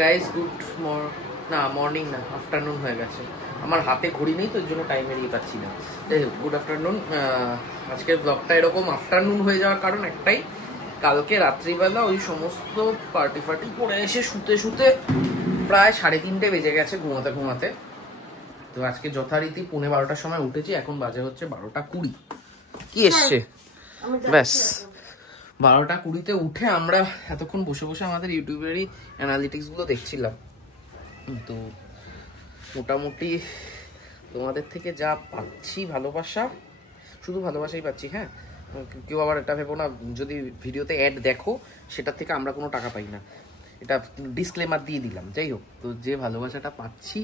Guys good morning না afternoon হয়ে গেছে। আমার হাতে ঘড়ি নেই তো ওই জন্য টাইম এড়িয়ে পাচ্ছি না। Good afternoon. আজকের ব্লগটা এরকম আফটারনুন হয়ে যাওয়ার কারণ একটাই, কালকে রাত্রিবেলা ওই সমস্ত পার্টি করে এসে শুতে প্রায় 3:30 বেজে গেছে ঘুমাতে। তো আজকে যথারীতি 11:15টার সময় উঠেছি, এখন বাজে হচ্ছে 12:20। কি এসছে ব্যাস 12:20-তে উঠে আমরা এতক্ষণ বসে আমাদের ইউটিউবেরই অ্যানালিটিক্স গুলো দেখছিলাম। তো মোটামুটি তোমাদের থেকে যা পাচ্ছি ভালোবাসা, শুধু ভালোবাসাই পাচ্ছি। হ্যাঁ, কেউ আবার এটা ভেবো না যদি ভিডিওতে অ্যাড দেখো সেটার থেকে আমরা কোনো টাকা পাই না, এটা ডিসক্লেমার দিয়ে দিলাম। যাই হোক, তো যে ভালোবাসাটা পাচ্ছি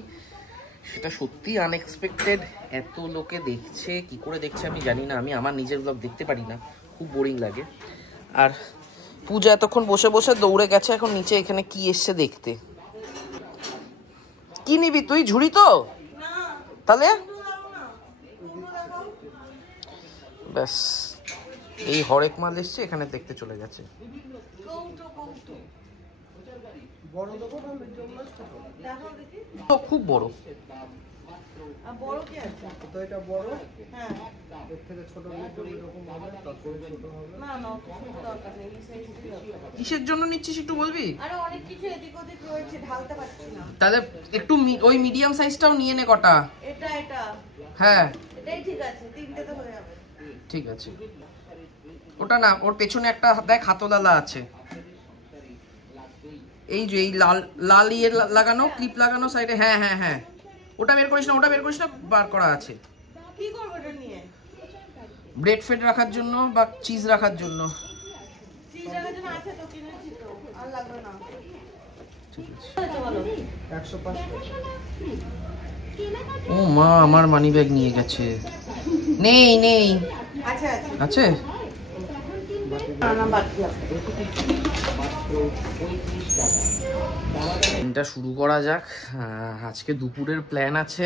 সেটা সত্যি আনএক্সপেক্টেড। এত লোকে দেখছে, কি করে দেখছে আমি জানি না। আমি আমার নিজের ব্লগ দেখতে পারি না, খুব বোরিং লাগে। আর পূজা এতক্ষণ বসে দৌড়ে গেছে এখন নিচে, এখানে কি এসছে দেখতে। কি নিবি তুই? ঝুড়ি তো তাহলে ব্যাস এই হরেক মাল এসছে, এখানে দেখতে চলে গেছে। খুব বড় কিসের জন্য নিচ্ছিস একটু বলবি? তাহলে একটু ওই মিডিয়াম সাইজটাও নিয়ে নে কটা। হ্যাঁ ঠিক আছে, ওটা না, ওর পেছনে একটা দেখ হাতলালা আছে, এই যে এই লাল ইয়ে লাগানো, ক্লিপ লাগানো সাইডে। হ্যাঁ হ্যাঁ হ্যাঁ, ওটা বের করিস না, বার করা আছে। কি করব এটা নিয়ে? ব্রেড ফেড রাখার জন্য বা চিজ রাখার জন্য। চিজ রাখার জন্য আছে তো, কিনেছি তো, আর লাগবে না। ঠিক আছে, 105 ও মা, আমার মানি ব্যাগ নিয়ে গেছে। নেই আছে দিনটা শুরু করা যাক। আজকে দুপুরের প্ল্যান আছে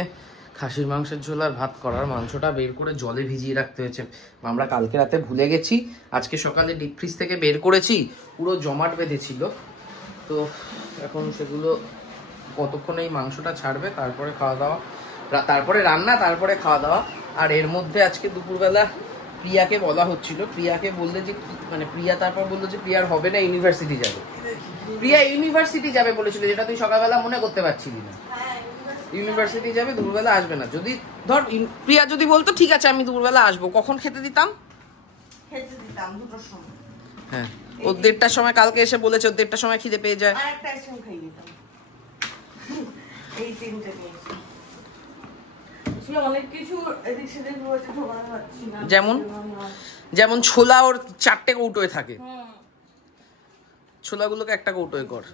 খাসির মাংসের ঝোল আর ভাত করার। মাংসটা বের করে জলে ভিজিয়ে রাখতে হয়েছে, আমরা কালকে রাতে ভুলে গেছি। আজকে সকালে ডিপ ফ্রিজ থেকে বের করেছি, পুরো জমাট বেঁধেছিল। তো এখন সেগুলো কতক্ষণ এই মাংসটা ছাড়বে, তারপরে খাওয়া দাওয়া, তারপরে রান্না, তারপরে খাওয়া দাওয়া। আর এর মধ্যে আজকে দুপুরবেলা প্রিয়াকে বলা হচ্ছিল, প্রিয়াকে বললে যে মানে প্রিয়া তারপর বললো যে প্রিয়ার হবে না, ইউনিভার্সিটি যাবে। প্রিয়া ইউনিভার্সিটি যাবে বলেছিল, যেটা তুই সকালবেলা মনে করতে পারছিলি না। ইউনিভার্সিটি যাবে, দুপুরবেলা আসবে না। যদি ধর প্রিয়া যদি বলতো ঠিক আছে আমি দুপুরবেলা আসবো, কখন খেতে দিতাম? 2টার সময়। হ্যাঁ, ও 1:30টার সময় কালকে এসে বলেছে, 1:30টার সময় খিদে পেয়ে যায়। যেমন ছোলা ওর 4টে কৌটোয় থাকে, ছোলাগুলোকে একটা কৌটোয় কর।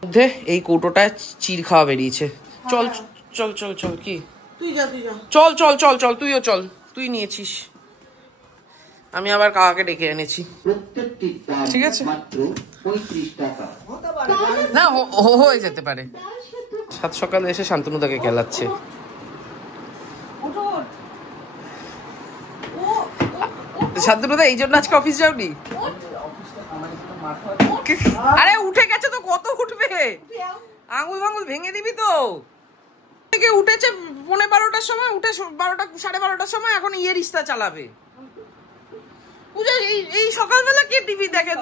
মধ্যে এই কৌটোটায় চির খাওয়া বেরিয়েছে। চল চল চল চল, কি তুই যা চল চল চল চল, তুইও চল, তুই নিয়েছিস, আমি আবার কাকাকে ডেকে এনেছি। ঠিক আছে, না হয়ে যেতে পারে। সাত সকালে এসে শান্তনুদাকে খেলাচ্ছে। শান্তনুদা এই জন্য আজকে অফিস যাওনি? আরে উঠে গেছে তো, কত উঠবে, আঙুল ভেঙে দিবি তো। উঠেছে 12:15টার সময়, উঠে 12:30 সময় এখন ইয়ে রিস্তা চালাবে। এই সকালবেলা কে টিভি দেখে?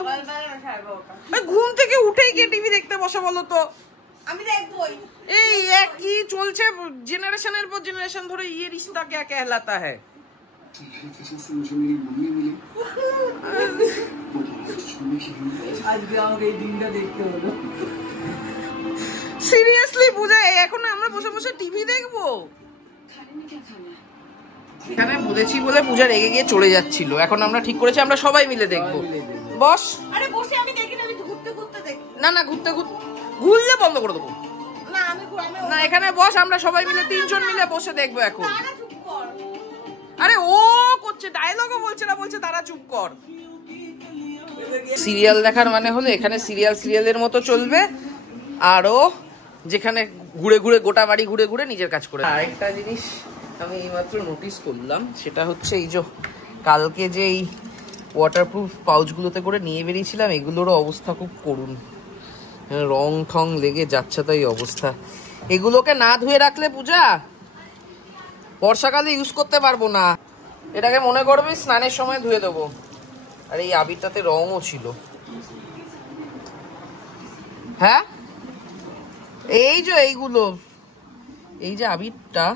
ঘুম থেকে উঠেই কে টিভি দেখতে বসে বলো তো? আমি দেখবই। এই একই চলছে জেনারেশনের পর জেনারেশন ধরে, ইয়ে রিস্তা কে कहलाता है। সিরিয়াসলি পূজা, এখন আমরা বসে টিভি দেখবো? এখানে বলেছি বলে পূজা রেগে গিয়ে চলে যাচ্ছিল, এখন আমরা ঠিক করেছি আমরা সবাই মিলে দেখবো। বস। আরে বসে আমি দেখি না, আমি ঘুরতে দেখি। না ঘুরলে বন্ধ করে দেবো। না এখানে বস, আমরা সবাই মিলে 3 জন মিলে বসে দেখবো এখন। আরে ও করছে, ডায়লগও বলছে না, বলছে তারা চুপ কর। সিরিয়াল দেখার মানে হলো এখানে সিরিয়ালের মতো চলবে, আরো যেখানে ঘুরে গোটা বাড়ি ঘুরে নিজের কাজ করে। আরেকটা জিনিস আমি এইমাত্র নোটিস করলাম, সেটা হচ্ছে এই যে কালকে যে এই ওয়াটারপ্রুফ পাউচগুলোতে করে নিয়ে বেরিয়েছিলাম, এগুলোরও অবস্থা খুব করুণ। রং ঠং লেগে যাচ্ছে, তাই অবস্থা। এগুলোকে না ধুয়ে রাখলে পূজা বর্ষাকালে ইউজ করতে পারবো না। এটাকে মনে করবি স্নানের সময় ধুয়ে দেবো। আর এই আবিরটাতে রঙও ছিল। হ্যাঁ এই যে এইগুলো, এই যে আবিরটা,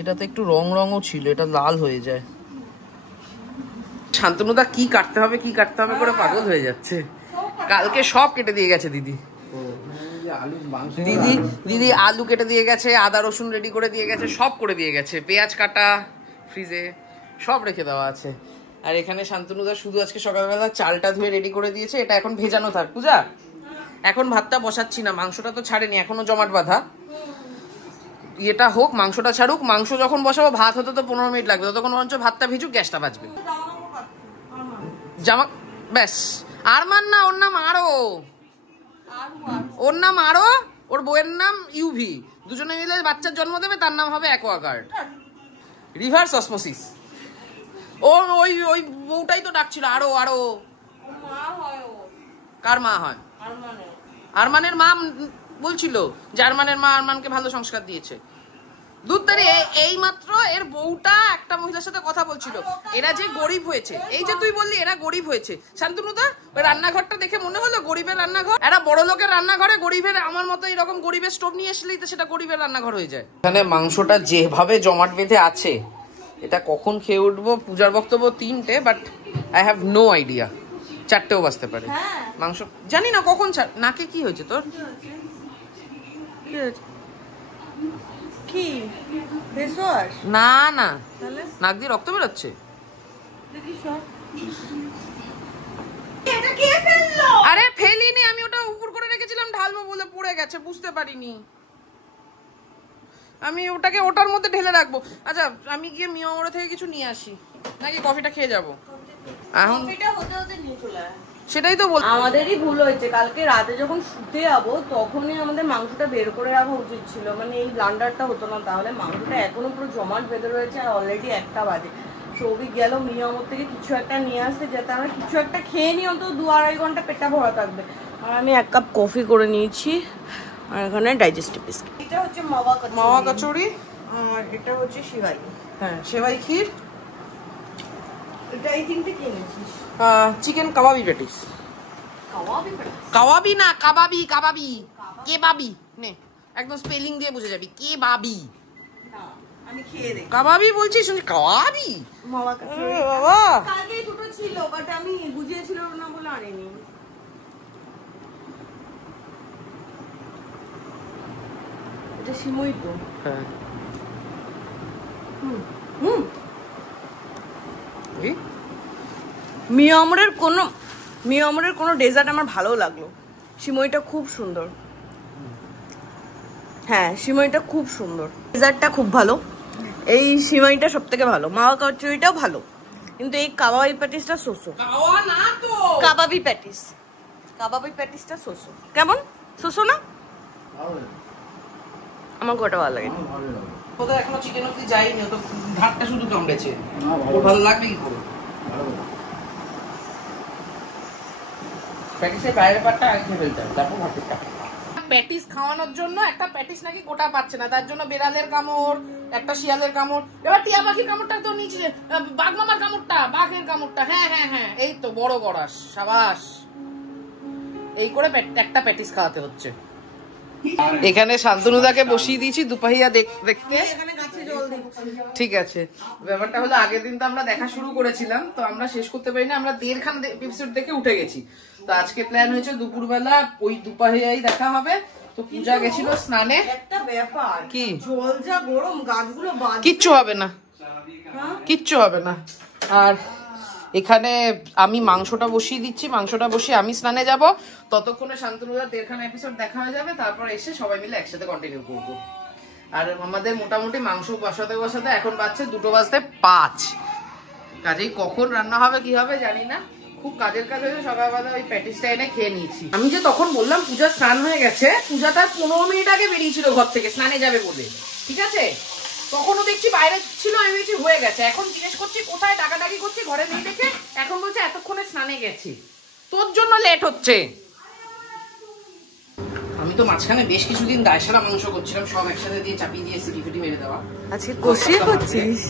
এটাতে একটু রঙও ছিল, এটা লাল হয়ে যায়। শান্তনুদা কি কাটতে হবে করে পাগল হয়ে যাচ্ছে। কালকে সব কেটে দিয়ে গেছে দিদি। দিদি আলু কেটে দিয়ে গেছে, আদা রসুন রেডি করে দিয়ে গেছে, সব করে দিয়ে গেছে। পেঁয়াজ কাটা ফ্রিজে সব রেখে দেওয়া আছে। আর এখানে শান্তনুদা শুধু আজকে সকালবেলা চালটা ধুয়ে রেডি করে দিয়েছে, এটা এখন ভেজানো থাক। পূজা এখন ভাতটা বসাচ্ছি না, মাংসটা তো ছাড়েনি এখনো, জমাট বাঁধা। এটা হোক, মাংসটা ছাড়ুক। মাংস যখন বসাবো, ভাত হতে তো 15 মিনিট লাগবে, ততক্ষণ বরঞ্চ ভাতটা ভিজুক, গ্যাসটা বাজবে। জামা ব্যাস। আরমান না, ওর নাম আরো, ওর নাম আরো, ওর বউয়ের নাম ইউভি। দুজনে মিলে বাচ্চার জন্ম দেবে, তার নাম হবে অ্যাকোয়াগার্ড। Reverse osmosis. ও ওই ওই বউটাই তো ডাকছিল আরো আরো। কার মা হয়? আরমানের মা বলছিল যে আরমানের মা আরমানকে ভালো সংস্কার দিয়েছে। দুধদারি এই মাত্র এর বউটা একটা মহিলার সাথে কথা বলছিল, এরা যে গরিব হয়েছে। এই যে তুই বললি এরা গরিব হয়েছে, শান্তনুদা ওই রান্নাঘরটা দেখে মনে হলো গরিবের রান্নাঘর। এরা বড় লোকের রান্নাঘরে গরিবের, আমার মতো এরকম গরিবের স্টোভ নিয়ে আসলেই তো সেটা গরিবের রান্নাঘর হয়ে যায়। এখানে মাংসটা যেভাবে জমাট বেঁধে আছে, এটা কখন খেয়ে উঠবো। পূজার বক্তব্য 3টে, but I have no idea, 4টেও বাজতে পারে। মাংস জানি না কখন। নাকে কি হয়েছে তোর? কি ফেসওয়াশ? না না, নাক দিয়ে রক্ত বেরোচ্ছে। আরে ফেলিনি আমি, ওটা উপর করে রেখেছিলাম ঢালবো বলে, পড়ে গেছে, বুঝতে পারিনি। আমি ওটাকে ওটার মধ্যে ঢেলে রাখবো। আচ্ছা আমি গিয়ে মিয়ামোড়া থেকে কিছু নিয়ে আসি, নাকি কফিটা খেয়ে যাবো? এখন সেটাই তো বল, আমাদেরই ভুল হয়েছে। কালকে রাতে যখন শুতে যাবো তখনই আমাদের মাংসটা বের করে রাখা উচিত ছিল, মানে এই ব্লান্ডারটা হতো না, তাহলে মাংসটা এখনো পুরো জমাট বেঁধে রয়েছে। আর অলরেডি 1টা বাজে। সৌভিক গেল মিয়ামোর থেকে কিছু একটা নিয়ে আসতে, যাতে আমরা কিছু একটা খেয়ে নিই, অন্তত 2-2.5 ঘন্টা পেটটা ভরা থাকবে। আর আমি 1 কাপ কফি করে নিয়েছি, আর এখানে ডাইজেস্টিভ বিস্কিট। এটা হচ্ছে মাওয়া কচুরি, আর এটা হচ্ছে সেবাই। হ্যাঁ সেবাই ক্ষীর। এটা এই 3টে কি এনেছিস? Chicken কাবাবি patties. কাবাবি না, কাবাবি, কাবাবি কেবাবি নে, একদম স্পেলিং দিয়ে বুঝে যাবি। কেবাবি, আমি খেয়ে দেখি। কাবাবি বলছি, শুনি কাবাবি। মাওয়া কচুরি বাবা কালকে দুটো ছিল, বাট আমি বুঝিয়েছিল না বলে আনিনি। এটা সিমই তো। হ্যাঁ মিয়ামরের কোনো ডেজার্ট আমার ভালো লাগলো। সিমইটা খুব সুন্দর। হ্যাঁ সিমইটা খুব সুন্দর, ডেজার্টটা খুব ভালো। এই সিমইটা সব থেকে ভালো, মাওয়া কচুরিটাও ভালো, কিন্তু এই কাবাবি প্যাটিসটা সোসো। কাবাবি প্যাটিসটা সোসো। কেমন সোসো না? আমার গোটা ভালো লাগে। ওদের এখনো চিকেন অবধি যায়নি, তো ভাতটা শুধু কামড়েছে। ওর ভালো লাগবে কি করে? প্যাটিসের বাইরের পাটটা আগে খেয়ে ফেলতে হবে, তারপর ভাতেরটা। প্যাটিস খাওয়ানোর জন্য একটা প্যাটিস নাকি গোটা পাচ্ছে না, তার জন্য বেড়ালের কামড়, একটা শিয়ালের কামড়, এবার টিয়া পাখির কামড়টা তো নিচে, বাঘ মামার কামড়টা, বাঘের কামড়টা। হ্যাঁ হ্যাঁ হ্যাঁ, এই তো বড় গড়াস, সাবাস। এই করে একটা প্যাটিস খাওয়াতে হচ্ছে। এখানে শান্তনুদাকে বসিয়ে দিয়েছি দুপাহিয়া দেখতে। ঠিক আছে, ব্যাপারটা হলো আগের দিন তো আমরা দেখা শুরু করেছিলাম, তো আমরা শেষ করতে পারিনি, আমরা 1.5খানা এপিসোড দেখে উঠে গেছি। তো আজকে প্ল্যান হয়েছে দুপুরবেলা ওই দুপাহিয়াই দেখা হবে। তো পূজা গেছিল স্নানে। একটা ব্যাপার কি, জল যা গরম, গাছগুলো কিচ্ছু হবে না, কিচ্ছু হবে না। আর এখানে আমি মাংসটা বসিয়ে দিচ্ছি, মাংসটা বসিয়ে আমি স্নানে যাব। ততক্ষণে শান্তনুদার 1.5খানা এপিসোড দেখা হয়ে যাবে, তারপর এসে সবাই মিলে একসাথে কন্টিনিউ করবো। আর আমাদের মোটামুটি মাংস বসাতে বসাতে এখন বাজছে 2:05। কাজেই কখন রান্না হবে কি হবে জানি না, খুব কাজের কাজ হয়েছে। সকালবেলা ওই প্যাটিসটা এনে খেয়ে নিয়েছি। আমি যে তখন বললাম পূজা স্নান হয়ে গেছে, পূজা তার 15 মিনিট আগে বেরিয়েছিল ঘর থেকে স্নানে যাবে বলে, ঠিক আছে? তখনও দেখছি বাইরে ছিল, আমি দেখছি হয়ে গেছে। এখন জিজ্ঞেস করছি কোথায়, টাকাটাকি করছি, ঘরে নেই দেখে এখন বলছে এতক্ষণে স্নানে গেছি, তোর জন্য লেট হচ্ছে। আমি তো মাঝখানে বেশ কিছুদিন দায়সারা মাংস করছিলাম, সব একসাথে দিয়ে চাপিয়ে দিয়ে সিটি ফিটি মেরে দেওয়া। আজকে কষিয়ে করছিস?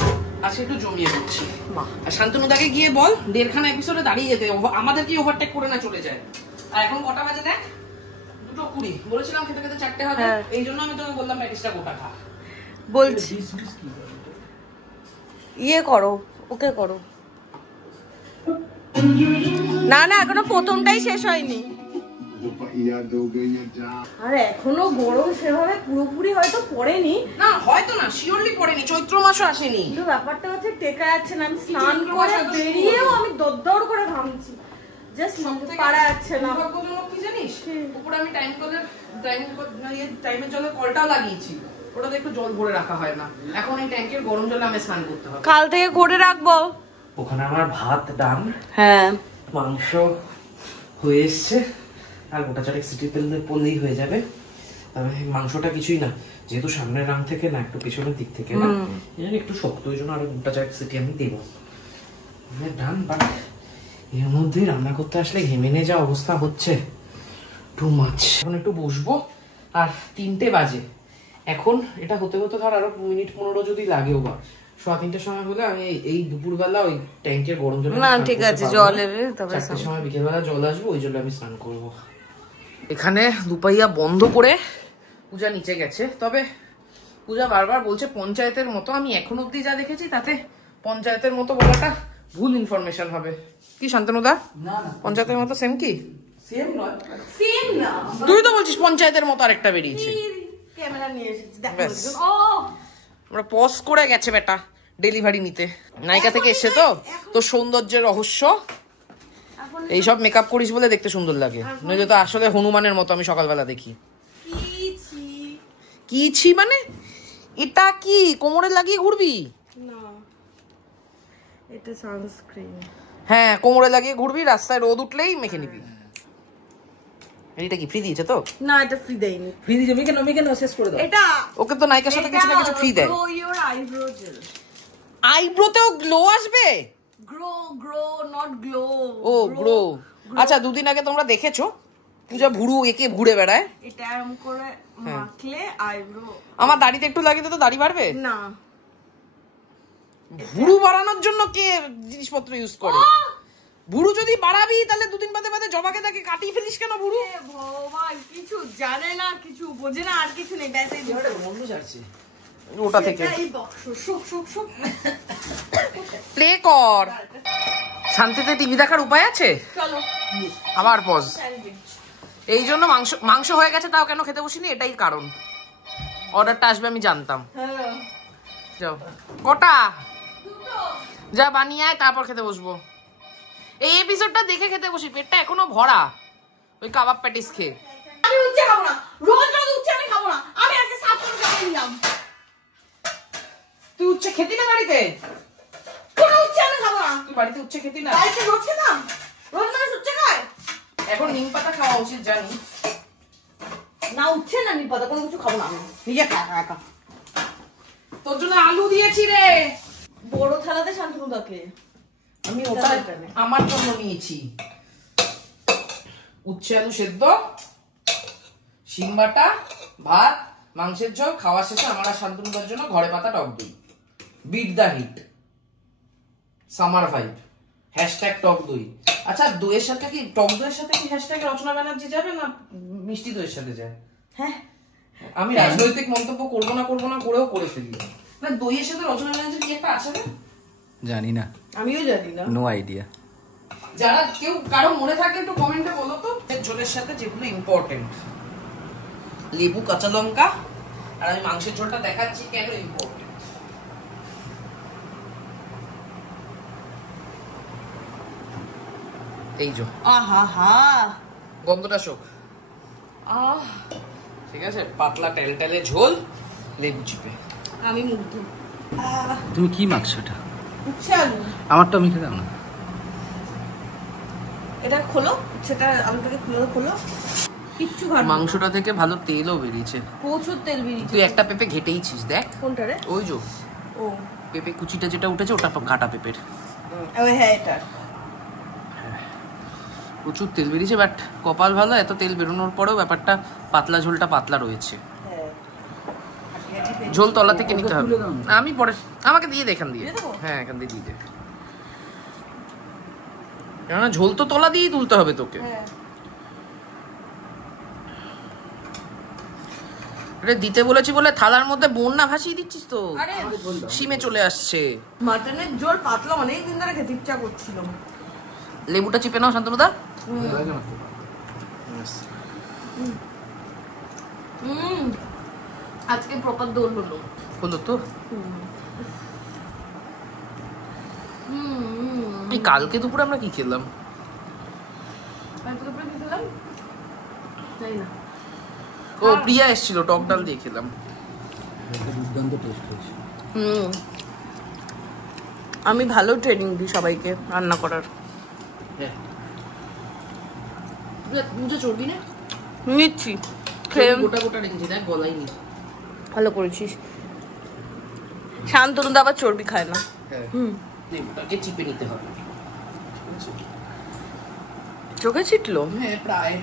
আজকে একটু জমিয়ে করছি। আর শান্তনুদাকে গিয়ে বল 1.5খানা এপিসোডে দাঁড়িয়ে যেতে, আমাদের কি ওভারটেক করে না চলে যায়। আর এখন কটা বাজে দেখ, 2:20। বলেছিলাম খেতে খেতে 4টে হবে, এই জন্য আমি তোকে বললাম প্যাটিসটা গোটা খা। বলছি ইয়ে করো, ওকে করো। না না, এখনো প্রথমটাই শেষ হয়নি। আর এখনো গরম সেভাবে পুরোপুরি হয়তো পড়েনি। না হয়তো না, শিওরলি পড়েনি, চৈত্র মাসও আসেনি। কিন্তু ব্যাপারটা হচ্ছে টেকা যাচ্ছে না। আমি স্নান করে বেরিয়েও আমি দরদর করে ঘামছি, জাস্ট পারা যাচ্ছে না। কি জানিস, উপরে আমি টাইমের জলে কলটাও লাগিয়েছি, ওটাতে একটু জল ভরে রাখা হয় না। এখন এই ট্যাঙ্কের গরম জলে আমি স্নান করতে হবে। কাল থেকে করে রাখবো। ওখানে আমার ভাত ডাল, হ্যাঁ মাংস হয়ে এসছে, আর গোটা চারেক সিটি তেল পড়লেই হয়ে যাবে। তবে মাংসটা কিছুই না, যেহেতু সামনের রাম থেকে না একটু পিছনের দিক থেকে না, একটু শক্ত, ওই জন্য আরো গোটা চারেক সিটি আমি দেবো। ডান, বাট এর মধ্যেই রান্না করতে আসলে ঘেমে নিয়ে যা অবস্থা হচ্ছে, টু মাছ। এখন একটু বসবো, আর 3টে বাজে এখন। এটা হতে হতে ধর আরো 2 মিনিট 15 যদি লাগেও, বা 3:15 সময় হলে আমি এই দুপুরবেলা ওই ট্যাঙ্কের গরম জল, না ঠিক আছে, জল এলে তবে 4টার সময় বিকেলবেলা জল আসবে, ওই জন্য আমি স্নান করবো। এখানে দুপাইয়া বন্ধ করে পূজা নিচে গেছে। তবে পূজা বারবার বলছে পঞ্চায়েতের মতো। আমি এখন অব্দি যা দেখেছি তাতে পঞ্চায়েতের মতো বলাটা ভুল ইনফরমেশন হবে। কি শান্তনুদা, পঞ্চায়েতের মতো সেম কি? সেম নয়, সেম না। তুই তো বলছিস পঞ্চায়েতের মতো আরেকটা বেরিয়েছে। ক্যামেরা নিয়ে এসেছি, আমরা পজ করে গেছে বেটা ডেলিভারি নিতে। নায়িকা থেকে এসে তো সৌন্দর্যের রহস্য। এইসব মেকআপ করিস বলে দেখতে সুন্দর লাগে, নইলে তো আসলে হনুমানের মতো আমি সকালবেলা দেখি। কি মানে এটা কি কোমরে লাগিয়ে ঘুরবি? না, এটা সানস্ক্রিন। হ্যাঁ, কোমরে লাগিয়ে ঘুরবি, রাস্তায় রোদ উঠলেই মেখে নিবি। এটা কি ফ্রি দিয়েছে তো? না, এটা ফ্রি দেয়নি। ফ্রি দিয়েছে, মেখে নাও, শেষ করে দাও। এটা ওকে তো নায়িকার সাথে কিছু না কিছু ফ্রি দেয়। Grow your eyebrow gel. আইব্রোতেও গ্লো আসবে? Grow not glow. ও গ্রো। আচ্ছা, 2 দিন আগে তোমরা দেখেছো পূজা ভুরু একে ঘুরে বেড়ায়। এটা এরকম করে মাখলে আইব্রো। আমার দাড়িতে একটু লাগিয়ে তো দাড়ি বাড়বে না। ভুরু বাড়ানোর জন্য কে জিনিসপত্র ইউজ করে? ভুরু যদি বাড়াবি তাহলে 2 দিন বাদে বাদে জবাকে তাকে কাটিয়ে ফেলিস কেন ভুরু? ভগবান, কিছু জানে না, কিছু বোঝে না, আর কিছু নেই। ব্যাস এই দুটো বন্ধু যাচ্ছে ওটা থেকে। এই বক্স শুক প্লে কর। শান্তিতে টিভি দেখার উপায় আছে? চলো আবার পজ। এই জন্য মাংস হয়ে গেছে, তাও কেন খেতে বসিনি, এটাই কারণ। অর্ডারটা আসবে আমি জানতাম। যাও, কটা যা বানিয়ে আয়, তারপর খেতে বসবো। এই এপিসোডটা দেখে খেতে বসি, পেটটা এখনো ভরা ওই কাবাব প্যাটিস খেয়ে। আমি উচ্চে খাবো না, রোজ উচ্চে আমি খাবো না। আমি আজকে 7 করে খেয়ে নিলাম। তুই উচ্চে খেতি না বাড়িতে? কোন উচ্চে আমি খাবো না। তুই বাড়িতে উচ্চে খেতি না? বাড়িতে রোজ খেতাম, রোজ মানুষ উচ্চে খায়। এখন নিম পাতা খাওয়া উচিত জানি না। উচ্চে না নিম পাতা, কোনো কিছু খাবো না আমি, নিজে একা। তোর জন্য আলু দিয়েছি রে, বড় থালাতে। শান্তনুদাকে আমি ওটা আমার জন্য নিয়েছি। উচ্ছে আলু সেদ্ধ, শিম বাটা, ভাত, মাংসের ঝোল। খাওয়া শেষে আমার আর শান্তনুদার জন্য ঘরে পাতা টক দই। বিট দা হিট, সামার ভাইব, হ্যাশট্যাগ টক দই। আচ্ছা, দইয়ের সাথে কি, টক দইয়ের সাথে কি হ্যাশট্যাগ রচনা ব্যানার্জি যাবে না মিষ্টি দইয়ের সাথে যায়? হ্যাঁ, আমি রাজনৈতিক মন্তব্য করবো না করেও করে ফেলি। না, দইয়ের সাথে রচনা ব্যানার্জির কি একটা আছে না? জানি না, আমিও জানি না, নো আইডিয়া। যারা কেউ কারো মনে থাকে একটু কমেন্টে বলো তো। ঝোলের সাথে যেগুলো ইম্পর্টেন্ট, লেবু, কাঁচা লঙ্কা, আর আমি মাংসের ঝোলটা দেখাচ্ছি কেন ইম্পর্টেন্ট। এই যে আহা গন্ধটা শোক। ঠিক আছে, পাতলা টেলটেলে ঝোল, লেবু চিপে। আমি মুগ্ধ। তুমি কি মাখছো এটা? উচ্ছে আলু। আমারটা আমি খেতাম না। এটা খোলো, সেটা আলুটাকে খোলো। কিচ্ছু ঘাট। মাংসটা থেকে ভালো তেলও বেরিয়েছে, প্রচুর তেল বেরিয়েছে। তুই একটা পেঁপে ঘেটেইছিস দেখ। কোনটা রে? ওই যে ও পেঁপে কুচিটা যেটা উঠেছে ওটা কাটা পেঁপের। ওই হ্যাঁ, এটা প্রচুর তেল বেরিয়েছে, বাট কপাল ভালো, এত তেল বেরোনোর পরেও ব্যাপারটা পাতলা ঝোলটা পাতলা রয়েছে। ঝোল তলা থেকে নিতে হবে। আমি পরে আমাকে দিয়ে দে, এখান দিয়ে। হ্যাঁ, এখান দিয়ে দিয়ে দে, কেননা ঝোল তো তলা দিয়েই তুলতে হবে তোকে। দিতে বলেছি বলে থালার মধ্যে বন্যা ভাসিয়ে দিচ্ছিস তো। সিমে চলে আসছে। মাটনের ঝোল পাতলা অনেকদিন ধরে খেতে ইচ্ছা করছিল। লেবুটা চিপে নাও শান্তনুদা। আজকে প্রপার দোল হলো। হলো তো। এই কালকে দুপুরে আমরা কি খেলাম? ও প্রিয়া এসেছিল, টক ডাল দিয়ে খেলাম। আমি ভালো ট্রেনিং দিই সবাইকে রান্না করার। চর্বি না নিচ্ছি, গোটা গোটা রেখেছি, দেখ গলাই নি। ভালো করেছিস। শান্তনুদা আবার চর্বি খায় না। লেবুটাকে চিপে নিতে হবে। চোখে ছিটলো? হ্যাঁ, প্রায়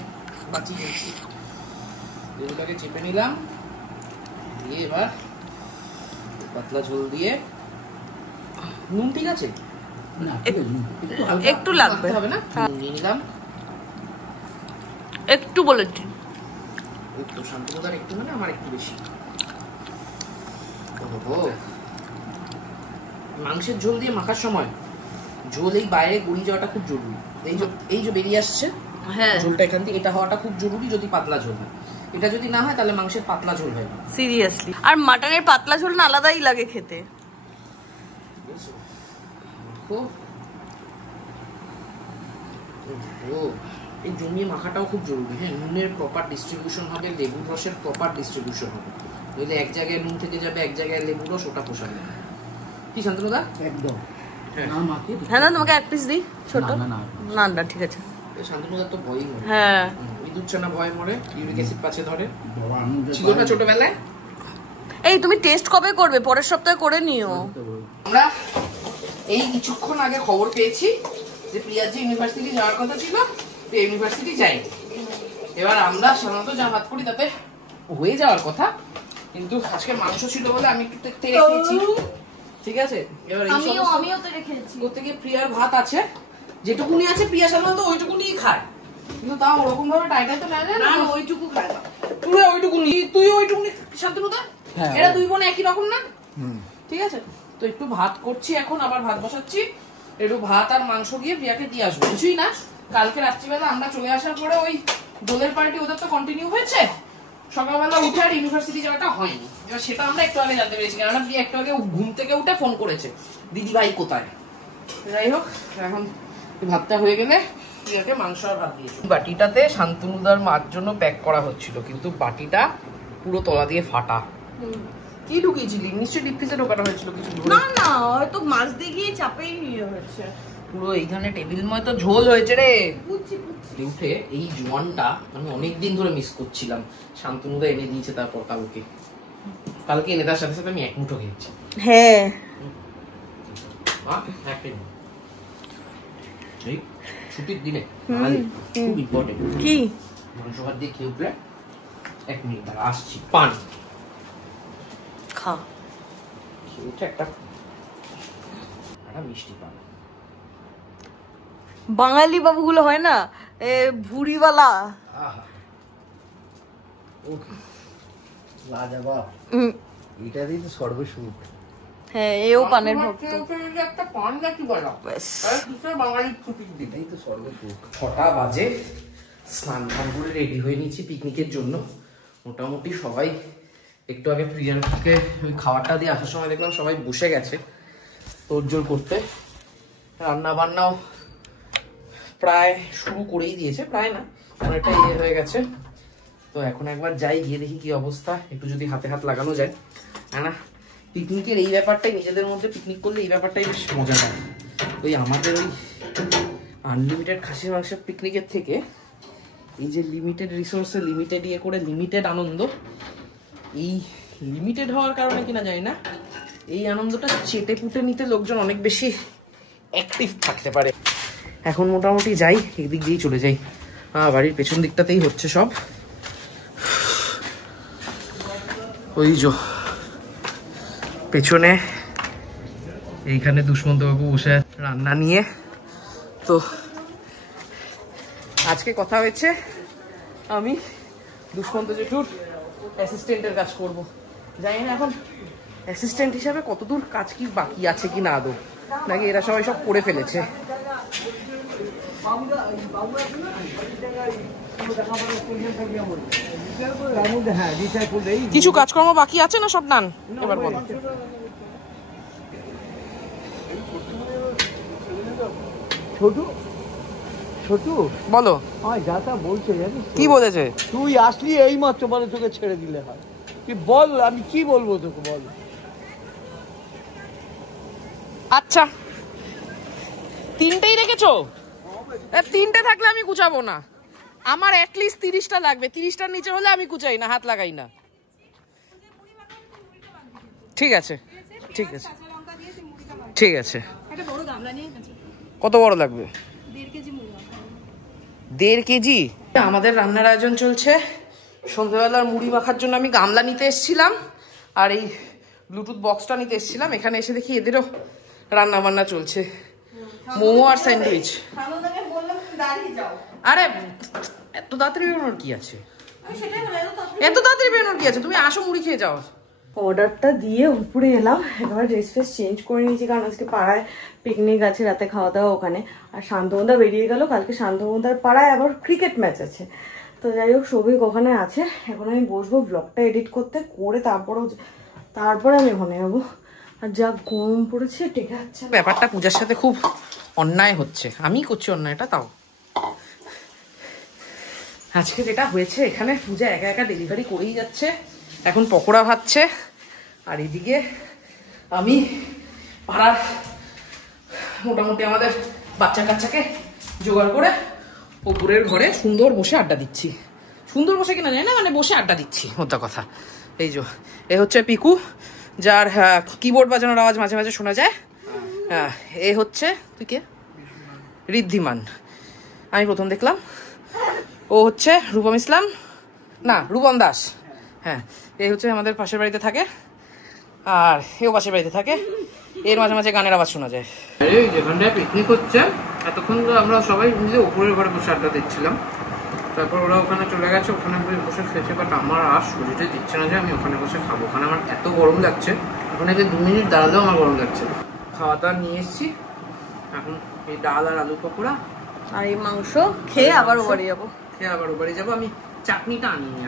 বাঁচিয়ে গেছি। লেবুটাকে চিপে নিলাম, দিয়ে এবার পাতলা ঝোল দিয়ে। নুন ঠিক আছে? একটু লাগবে, হবে না? নিয়ে নিলাম একটু বলেছি। একটু শান্তনুদার একটু, মানে আমার একটু বেশি। মাংসের ঝোল দিয়ে মাখার সময় ঝোল এই বাইরে গড়িয়ে যাওয়াটা খুব জরুরি। এই যে বেরিয়ে আসছে ঝোলটা এখান থেকে, এটা হওয়াটা খুব জরুরি যদি পাতলা ঝোল হয়। এটা যদি না হয় তাহলে মাংসের পাতলা ঝোল হয় না। সিরিয়াসলি। আর মাটনের পাতলা ঝোল না আলাদাই লাগে খেতে। এই জমিয়ে মাখাটাও খুব জরুরি। হ্যাঁ, নুনের প্রপার ডিস্ট্রিবিউশন হবে, লেবুর রসের প্রপার ডিস্ট্রিবিউশন হবে। নইলে এক জায়গায় নুন থেকে যাবে, এক জায়গায় লেবুর রস, ওটা পোষাবে না। কি শান্তনুদা? একদম। হ্যাঁ না, তোমাকে এক পিস দিই ছোট। না না ঠিক আছে। শান্তনুদা তো ভয়ই মরে। হ্যাঁ, ইঁদুর ছানা ভয় মরে, ইউরিক অ্যাসিড পাছে ধরে। ছিল না ছোটবেলায়? এই তুমি টেস্ট কবে করবে? পরের সপ্তাহে করে নিও। আমরা এই কিছুক্ষণ আগে খবর পেয়েছি যে প্রিয়ার যে ইউনিভার্সিটি যাওয়ার কথা ছিল, ইউনিভার্সিটি যায়নি। এবার আমরা সাধারণত যা ভাত করি তাতে হয়ে যাওয়ার কথা, কিন্তু আজকে মাংস ছিল বলে আমি একটু তেড়ে খেয়েছি। ঠিক আছে, এবার আমিও তো রেখেছি। করতে গিয়ে প্রিয়ার ভাত আছে, যেটুকুনি আছে প্রিয়া সাধারণত ওইটুকুনি খায়, কিন্তু তাও ওরকম ভাবে টাইটাই তো নেয় না। ওইটুকু খায় না, তুই ওইটুকুনি, তুই ওইটুকুনি। শান্তনুদা, এরা দুই বোন একই রকম না? ঠিক আছে, তো একটু ভাত করছি এখন, আবার ভাত বসাচ্ছি। একটু ভাত আর মাংস গিয়ে প্রিয়াকে দিয়ে আসবো। কিছুই না, কালকে রাত্রিবেলা আমরা চলে আসার পরে ওই দোলের পার্টি ওদের তো কন্টিনিউ হয়েছে, সকালবেলা উঠে আর ইউনিভার্সিটি যাওয়াটা হয়নি। এবার সেটা আমরা একটু আগে জানতে পেরেছি, কেননা প্রিয়া একটু আগে ঘুম থেকে উঠে ফোন করেছে, দিদি ভাই কোথায়। যাই হোক, এখন ভাতটা হয়ে গেলে প্রিয়াকে মাংস আর ভাত দিয়েছি। বাটিটাতে শান্তনুদার মার জন্য প্যাক করা হচ্ছিল, কিন্তু বাটিটা পুরো তলা দিয়ে ফাটা। কি ঢুকিয়েছিলি? নিশ্চয়ই ডিপ ফ্রিজে ঢোকানো হয়েছিল কিছু। না না, হয়তো মাছ দিয়ে গিয়ে চাপেই হয়েছে। পুরো এইখানে টেবিলময় তো ঝোল হয়েছে রে। উঠে এই জোয়ানটা আমি অনেকদিন ধরে মিস করছিলাম। শান্তনুদা এনে দিয়েছে, তারপর কালকে এনে তার সাথে সাথে আমি এক মুঠো খেয়েছি। হ্যাঁ, এই ছুটির দিনে খুব ইম্পর্টেন্ট। কি মাংস ভাত দিয়ে খেয়ে উঠলে 1 মিনিট দাঁড়া, আসছি। পান খা, একটা মিষ্টি পান। বাঙালি বাবুগুলো হয় না, ভুড়িওয়ালা। এটা দিয়ে তো সর্বসুখ। হ্যাঁ, এও পানের ভক্ত। একটা পান দেখি বলা, বাঙালির ছুটির দিন, এটাই তো সর্বসুখ। 6টা বাজে, স্নান টান করে রেডি হয়ে নিয়েছি পিকনিকের জন্য। মোটামুটি সবাই একটু আগে প্রিয়াঙ্কাকে ওই খাবারটা দিয়ে আসার সময় দেখলাম সবাই বসে গেছে তোড়জোড় করতে। রান্না বান্নাও প্রায় শুরু করেই দিয়েছে, প্রায় না, অনেকটা ইয়ে হয়ে গেছে। তো এখন একবার যাই, গিয়ে দেখি কি অবস্থা, একটু যদি হাতে হাত লাগানো যায়। না, পিকনিকের এই ব্যাপারটাই, নিজেদের মধ্যে পিকনিক করলে এই ব্যাপারটাই বেশ মজা হয়। ওই আমাদের ওই আনলিমিটেড খাসির মাংসের পিকনিকের থেকে এই যে লিমিটেড রিসোর্সে লিমিটেড ইয়ে করে লিমিটেড আনন্দ, এই লিমিটেড হওয়ার কারণে কিনা যায় না, এই আনন্দটা চেটে পুটে নিতে লোকজন অনেক বেশি অ্যাক্টিভ থাকতে পারে। এখন মোটামুটি যাই, এদিক দিয়েই চলে যাই। বাড়ির পেছন দিকটাতেই হচ্ছে সব। ওই যে পেছনে এইখানে দুষ্মন্তবাবু বসে রান্না নিয়ে। তো আজকে কথা হয়েছে আমি দুষ্মন্ত জেঠুর অ্যাসিস্ট্যান্টের কাজ করব। জানি না এখন অ্যাসিস্ট্যান্ট হিসাবে কতদূর কাজ কি বাকি আছে কি না আদৌ, নাকি এরা সবাই সব করে ফেলেছে। কিছু কাজকর্ম বাকি আছে না সব ডান? এবার বলো। ছোটু ছোটু বলো যা তা বলছে জানিস কি বলেছে? তুই আসলি এই মাত্র বলে তোকে ছেড়ে দিলে হয়। তুই বল, আমি কি বলবো তোকে বল। আচ্ছা 3টেই রেখেছো? 3টে থাকলে আমি গুছাবো না, আমার অ্যাটলিস্ট 30টা লাগবে। 30টার নিচে হলে আমি গুছাই না, হাত লাগাই না। ঠিক আছে ঠিক আছে ঠিক আছে। কত বড় লাগবে? 1.5 কেজি। আমাদের রান্নার আয়োজন চলছে। সন্ধ্যাবেলার মুড়ি মাখার জন্য আমি গামলা নিতে এসেছিলাম আর এই ব্লুটুথ বক্সটা নিতে এসেছিলাম। এখানে এসে দেখি এদেরও রান্না বান্না চলছে, মোমো আর স্যান্ডউইচ। আরে এত তাড়াতাড়ি বেরোনোর কি আছে? এত তাড়াতাড়ি বেরোনোর কি আছে? তুমি আসো মুড়ি খেয়ে যাও। অর্ডারটা দিয়ে উপরে এলাম, একবার ড্রেস ফ্রেস চেঞ্জ করে নিয়েছি কারণ আজকে পাড়ায় পিকনিক আছে, রাতে খাওয়া দাওয়া ওখানে। আর শান্তমুদা বেরিয়ে গেল, কালকে শান্তমুদার পাড়ায় আবার ক্রিকেট ম্যাচ আছে। তো যাই হোক সৌভিক ওখানে আছে। এখন আমি বসবো ব্লগটা এডিট করতে, করে তারপরে আমি ওখানে যাবো। আর যা গরম পড়েছে টেকে যাচ্ছে। ব্যাপারটা পূজার সাথে খুব অন্যায় হচ্ছে, আমি করছি অন্যায়টা। তাও আজকে যেটা হয়েছে, এখানে পূজা একা একা ডেলিভারি করেই যাচ্ছে। এখন পকোড়া ভাজছে আর এদিকে আমি পাড়ার মোটামুটি আমাদের বাচ্চা কাচ্চাকে জোগাড় করে ওপরের ঘরে সুন্দর বসে আড্ডা দিচ্ছি। সুন্দর বসে কিনা জানি না, মানে বসে আড্ডা দিচ্ছি মোদ্দা কথা। এই যে এ হচ্ছে পিকু, যার কিবোর্ড বাজানোর আওয়াজ মাঝে মাঝে শোনা যায়। হ্যাঁ, এ হচ্ছে তুই কে? ঋদ্ধিমান, আমি প্রথম দেখলাম। ও হচ্ছে রূপম ইসলাম, না রূপম দাস। হ্যাঁ, এই হচ্ছে আমাদের পাশের বাড়িতে থাকে আর এও পাশের বাড়িতে থাকে। এর মাঝে মাঝে গানের আওয়াজ শোনা যায়। এই যেখানটায় পিকনিক হচ্ছে, এতক্ষণ তো আমরা সবাই মিলে উপরের ঘরে বসে আড্ডা দিচ্ছিলাম। তারপর ওরা ওখানে চলে গেছে, ওখানে বসে খেয়েছে। বাট আমার আর শরীরে দিচ্ছে না যে আমি ওখানে বসে খাবো। ওখানে আমার এত গরম লাগছে, ওখানে যে 2 মিনিট দাঁড়ালেও আমার গরম লাগছে। খাওয়া দাওয়া নিয়ে এসেছি, এখন এই ডাল আর আলু পকোড়া আর এই মাংস খেয়ে আবার বাড়ি যাবো। আমি চাটনিটা আনিনি,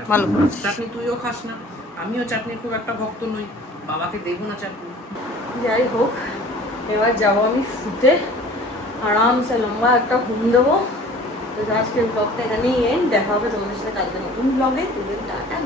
চাটনি তুইও খাস না, আমিও চাটনির খুব একটা ভক্ত নই, বাবাকে দেবো না চাটনি। যাই হোক এবার যাবো আমি শুতে, আরামসে লম্বা একটা ঘুম দেবো। তো আজকের ব্লগটা এখানেই এন্ড। দেখা হবে তোমাদের সাথে কালকে নতুন ব্লগে। টাটা।